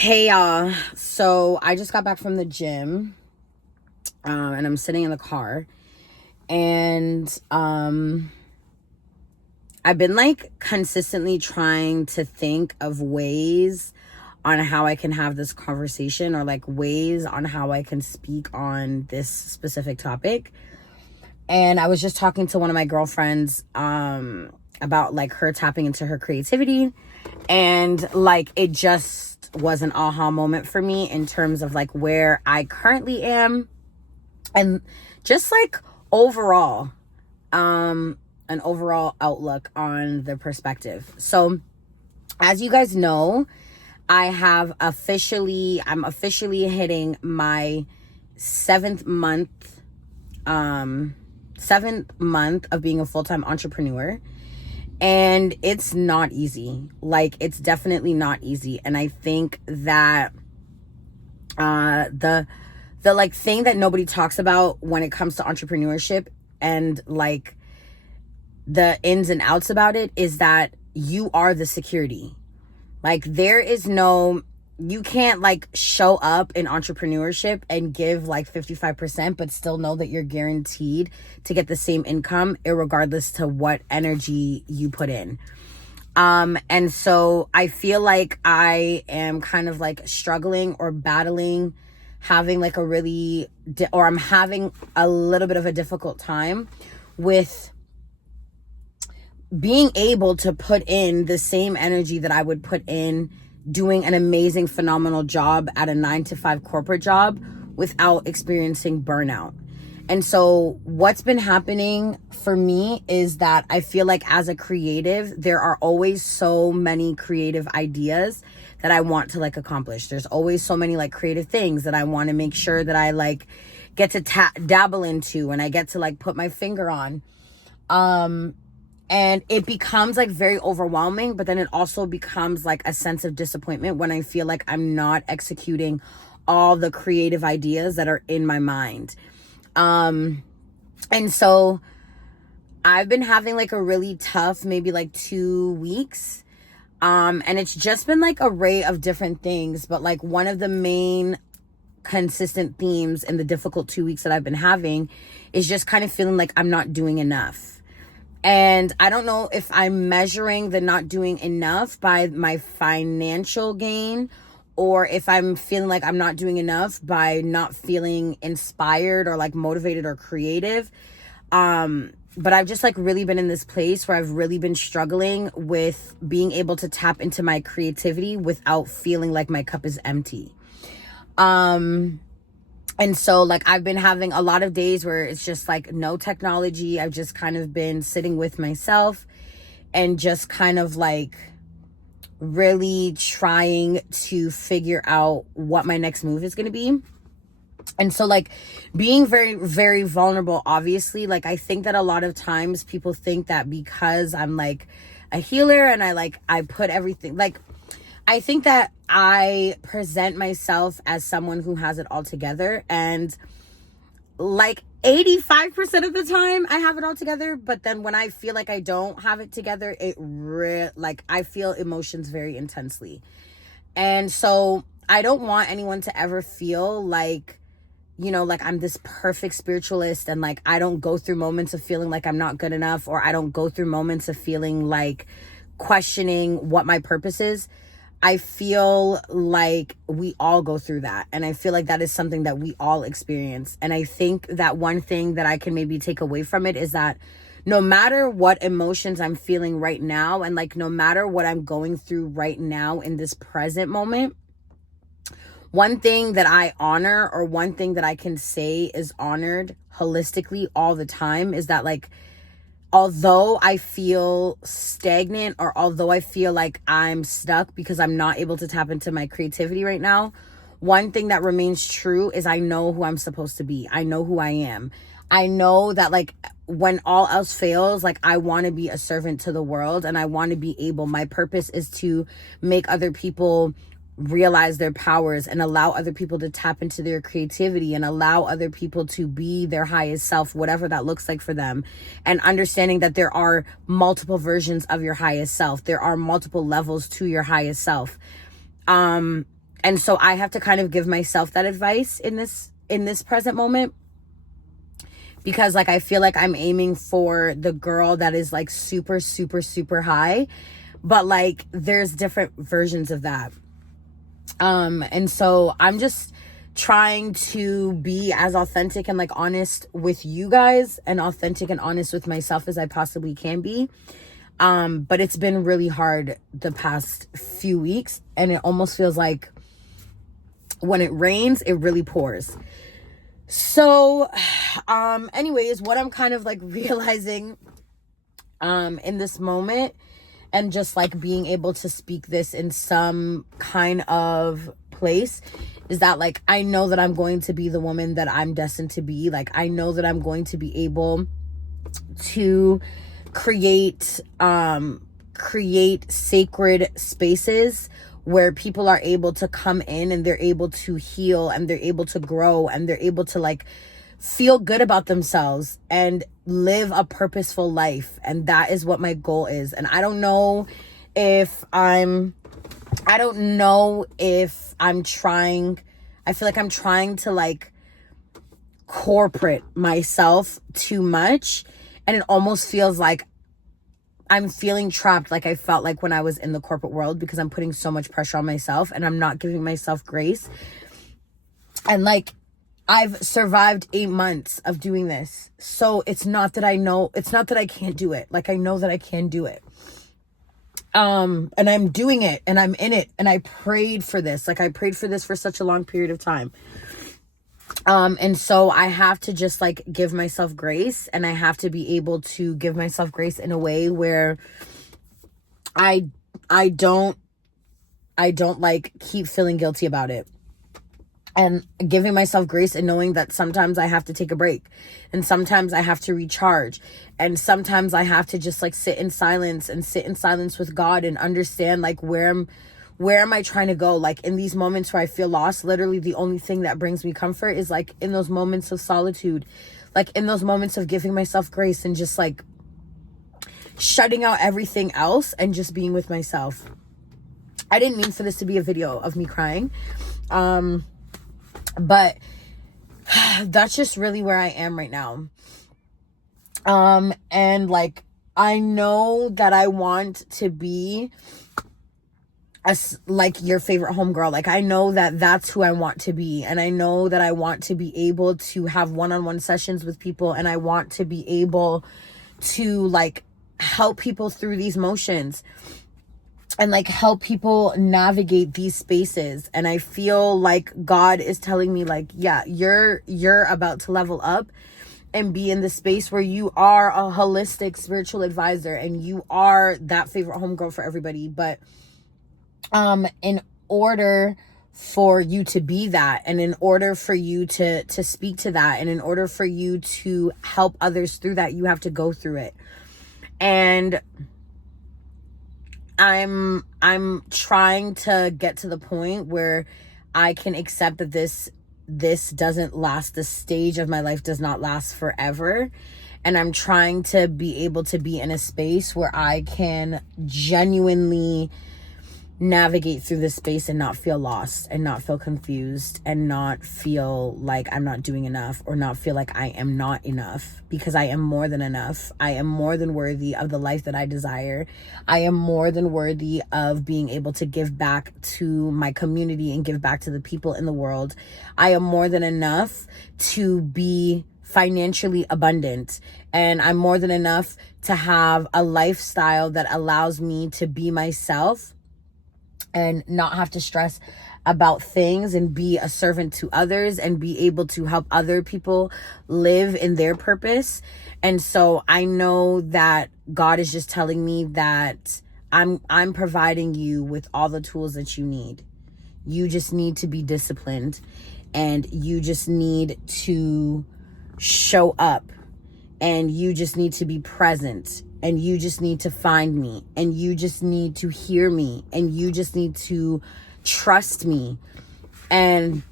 Hey y'all. So I just got back from the gym, and I'm sitting in the car, and I've been like consistently trying to think of ways on how I can have this conversation, or like ways on how I can speak on this specific topic. And I was just talking to one of my girlfriends about like her tapping into her creativity, and like it just was an aha moment for me in terms of like where I currently am, and just like overall an overall outlook on the perspective. So as you guys know, I'm officially hitting my seventh month seventh month of being a full-time entrepreneur. And it's not easy. Like, it's definitely not easy. And I think that the like thing that nobody talks about when it comes to entrepreneurship, and like the ins and outs about it, is that you are the security. Like, you can't like show up in entrepreneurship and give like 55% but still know that you're guaranteed to get the same income irregardless to what energy you put in. And so I feel like I am kind of like struggling or battling, having like I'm having a little bit of a difficult time with being able to put in the same energy that I would put in doing an amazing, phenomenal job at a 9-to-5 corporate job without experiencing burnout. And so what's been happening for me is that I feel like as a creative, there are always so many creative ideas that I want to like accomplish. There's always so many like creative things that I want to make sure that I like get to dabble into, and I get to like put my finger on. And it becomes like very overwhelming, but then it also becomes like a sense of disappointment when I feel like I'm not executing all the creative ideas that are in my mind. And so I've been having like a really tough, maybe like 2 weeks. And it's just been like an array of different things, but like one of the main consistent themes in the difficult 2 weeks that I've been having is just kind of feeling like I'm not doing enough. And I don't know if I'm measuring the not doing enough by my financial gain, or if I'm feeling like I'm not doing enough by not feeling inspired or like motivated or creative. But I've just like really been in this place where I've really been struggling with being able to tap into my creativity without feeling like my cup is empty. And so like I've been having a lot of days where it's just like no technology. I've just kind of been sitting with myself and just kind of like really trying to figure out what my next move is going to be. And so like being very, very vulnerable, obviously, like I think that a lot of times people think that because I'm like a healer and I put everything, like I think that I present myself as someone who has it all together, and like 85% of the time I have it all together. But then when I feel like I don't have it together, like I feel emotions very intensely. And so I don't want anyone to ever feel like, like I'm this perfect spiritualist, and like I don't go through moments of feeling like I'm not good enough, or I don't go through moments of feeling like questioning what my purpose is. I feel like we all go through that. And I feel like that is something that we all experience. And I think that one thing that I can maybe take away from it is that no matter what emotions I'm feeling right now, and like no matter what I'm going through right now in this present moment, one thing that I honor, or one thing that I can say is honored holistically all the time, is that like, although I feel stagnant, or although I feel like I'm stuck because I'm not able to tap into my creativity right now, one thing that remains true is I know who I'm supposed to be. I know who I am. I know that like when all else fails, like I want to be a servant to the world, and I want to be able, my purpose is to make other people realize their powers and allow other people to tap into their creativity and allow other people to be their highest self, whatever that looks like for them. And understanding that there are multiple versions of your highest self. There are multiple levels to your highest self. And so I have to kind of give myself that advice in this present moment, because like I feel like I'm aiming for the girl that is like super, super, super high, but like there's different versions of that. And so I'm just trying to be as authentic and like honest with you guys and authentic and honest with myself as I possibly can be. But it's been really hard the past few weeks, and it almost feels like when it rains, it really pours. So, anyways, what I'm kind of like realizing, in this moment, and just like being able to speak this in some kind of place, is that like, I know that I'm going to be the woman that I'm destined to be. Like, I know that I'm going to be able to create sacred spaces where people are able to come in and they're able to heal and they're able to grow and they're able to like feel good about themselves and live a purposeful life. And that is what my goal is. And I don't know if I'm trying, I feel like I'm trying to like corporate myself too much, and it almost feels like I'm feeling trapped, like I felt like when I was in the corporate world, because I'm putting so much pressure on myself and I'm not giving myself grace. And like, I've survived 8 months of doing this. So it's not that I can't do it. Like, I know that I can do it. And I'm doing it and I'm in it. And I prayed for this. Like, I prayed for this for such a long period of time. And so I have to just like give myself grace, and I have to be able to give myself grace in a way where I don't like keep feeling guilty about it, and giving myself grace and knowing that sometimes I have to take a break, and sometimes I have to recharge, and sometimes I have to just like sit in silence with God and understand like where am I trying to go? Like, in these moments where I feel lost, literally the only thing that brings me comfort is like in those moments of solitude, like in those moments of giving myself grace and just like shutting out everything else and just being with myself. I didn't mean for this to be a video of me crying. But that's just really where I am right now. And like, I know that I want to be like your favorite homegirl. Like, I know that that's who I want to be. And I know that I want to be able to have one-on-one sessions with people. And I want to be able to like help people through these motions and like help people navigate these spaces. And I feel like God is telling me like, yeah, you're about to level up and be in the space where you are a holistic spiritual advisor and you are that favorite homegirl for everybody. But in order for you to be that, and in order for you to speak to that, and in order for you to help others through that, you have to go through it. And I'm trying to get to the point where I can accept that this doesn't last. The stage of my life does not last forever. And I'm trying to be able to be in a space where I can genuinely navigate through this space and not feel lost and not feel confused and not feel like I'm not doing enough, or not feel like I am not enough, because I am more than enough. I am more than worthy of the life that I desire. I am more than worthy of being able to give back to my community and give back to the people in the world. I am more than enough to be financially abundant, and I'm more than enough to have a lifestyle that allows me to be myself and not have to stress about things, and be a servant to others, and be able to help other people live in their purpose. And so I know that God is just telling me that I'm providing you with all the tools that you need. You just need to be disciplined, and you just need to show up, and you just need to be present, and you just need to find me, and you just need to hear me, and you just need to trust me. And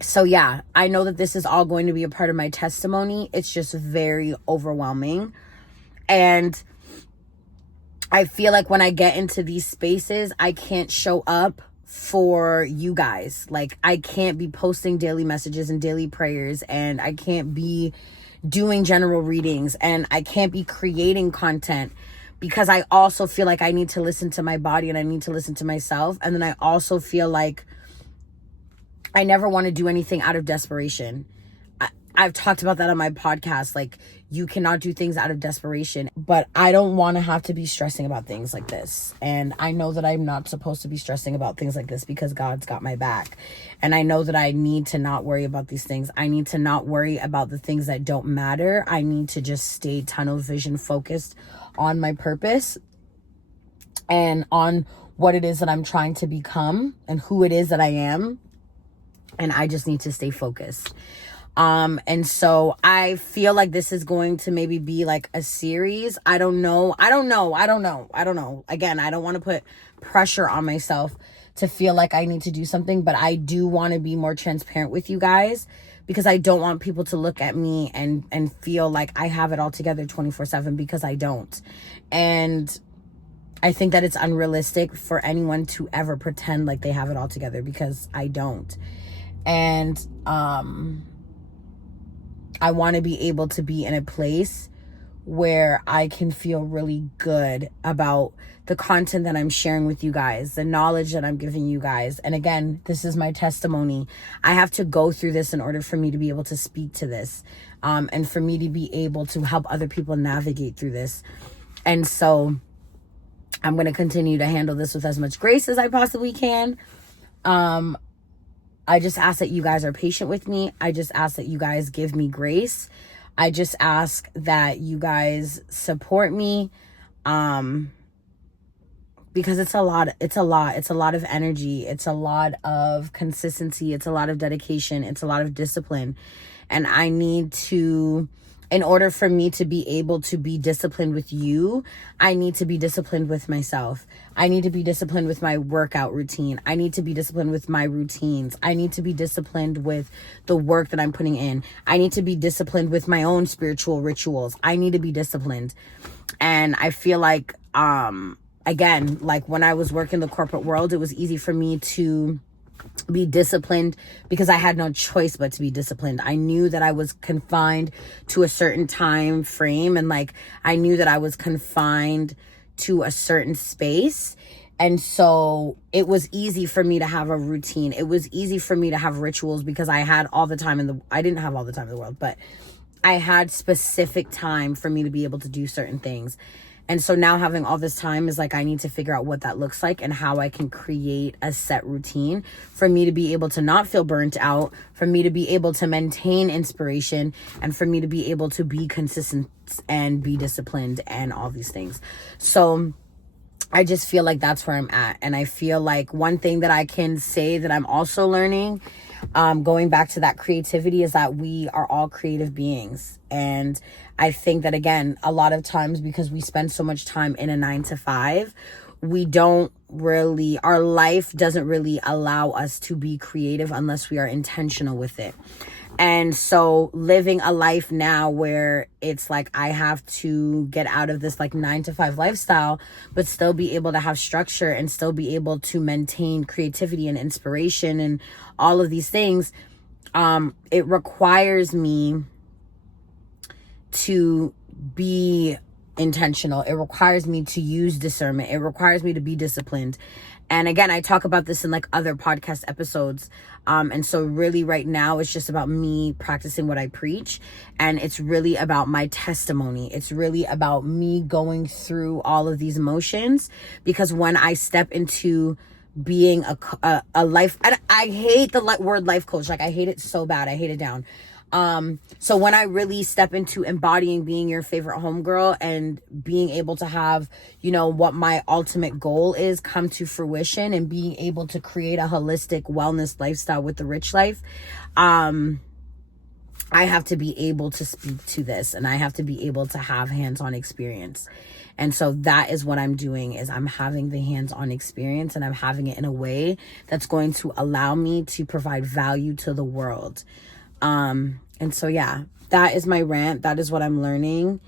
so, yeah, I know that this is all going to be a part of my testimony. It's just very overwhelming. And I feel like when I get into these spaces, I can't show up for you guys. Like, I can't be posting daily messages and daily prayers, and I can't be doing general readings, and I can't be creating content, because I also feel like I need to listen to my body and I need to listen to myself. And then I also feel like I never want to do anything out of desperation. I've talked about that on my podcast. Like, you cannot do things out of desperation, but I don't want to have to be stressing about things like this. And I know that I'm not supposed to be stressing about things like this, because God's got my back. And I know that I need to not worry about these things. I need to not worry about the things that don't matter. I need to just stay tunnel vision focused on my purpose and on what it is that I'm trying to become and who it is that I am. And I just need to stay focused. And so I feel like this is going to maybe be like a series. I don't know. Again, I don't want to put pressure on myself to feel like I need to do something, but I do want to be more transparent with you guys, because I don't want people to look at me and feel like I have it all together 24/7, because I don't. And I think that it's unrealistic for anyone to ever pretend like they have it all together, because I don't. And I want to be able to be in a place where I can feel really good about the content that I'm sharing with you guys, the knowledge that I'm giving you guys. And again, this is my testimony. I have to go through this in order for me to be able to speak to this, and for me to be able to help other people navigate through this. And so I'm going to continue to handle this with as much grace as I possibly can. I just ask that you guys are patient with me. I just ask that you guys give me grace. I just ask that you guys support me. Because it's a lot of energy. It's a lot of consistency. It's a lot of dedication. It's a lot of discipline. And I need to, in order for me to be able to be disciplined with you, I need to be disciplined with myself. I need to be disciplined with my workout routine. I need to be disciplined with my routines. I need to be disciplined with the work that I'm putting in. I need to be disciplined with my own spiritual rituals. I need to be disciplined. And I feel like, again, like when I was working the corporate world, it was easy for me to be disciplined because I had no choice but to be disciplined. I knew that I was confined to a certain time frame, and like I knew that I was confined to a certain space. And so it was easy for me to have a routine. It was easy for me to have rituals because I had all the time I didn't have all the time in the world, but I had specific time for me to be able to do certain things. And so now having all this time is like, I need to figure out what that looks like and how I can create a set routine for me to be able to not feel burnt out, for me to be able to maintain inspiration, and for me to be able to be consistent and be disciplined and all these things. So I just feel like that's where I'm at. And I feel like one thing that I can say that I'm also learning, going back to that creativity, is that we are all creative beings. And I think that, again, a lot of times because we spend so much time in a 9-to-5, our life doesn't really allow us to be creative unless we are intentional with it. And so living a life now where it's like I have to get out of this like 9-to-5 lifestyle, but still be able to have structure and still be able to maintain creativity and inspiration and all of these things, it requires me to be intentional. It requires me to use discernment. It requires me to be disciplined. And again, I talk about this in like other podcast episodes. And so really right now it's just about me practicing what I preach. And it's really about my testimony. It's really about me going through all of these emotions, because when I step into being a life, and I hate the word life coach. Like I hate it so bad. I hate it down. So when I really step into embodying being your favorite homegirl and being able to have, what my ultimate goal is come to fruition, and being able to create a holistic wellness lifestyle with the rich life, I have to be able to speak to this, and I have to be able to have hands-on experience. And so that is what I'm doing, is I'm having the hands-on experience, and I'm having it in a way that's going to allow me to provide value to the world. And so, yeah, that is my rant. That is what I'm learning.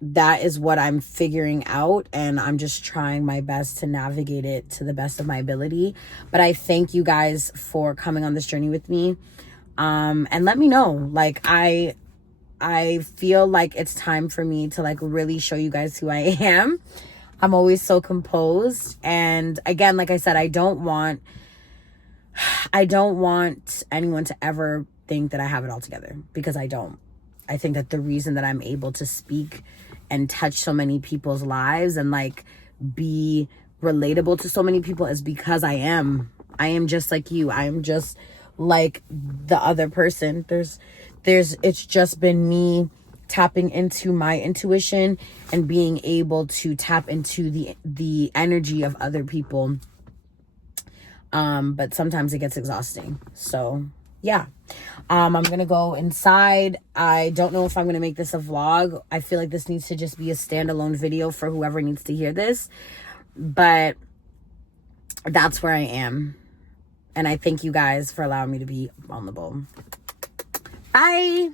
that is what I'm figuring out, and I'm just trying my best to navigate it to the best of my ability. But I thank you guys for coming on this journey with me. And let me know, like, I feel like it's time for me to like really show you guys who I am. I'm always so composed, and again, like I said, I don't want anyone to ever think that I have it all together, because I don't. I think that the reason that I'm able to speak and touch so many people's lives and like be relatable to so many people is because I am just like you. I am just like the other person. It's just been me tapping into my intuition and being able to tap into the energy of other people. But sometimes it gets exhausting. So yeah. I'm gonna go inside. I don't know if I'm gonna make this a vlog. I feel like this needs to just be a standalone video for whoever needs to hear this. But that's where I am. And I thank you guys for allowing me to be vulnerable. Bye.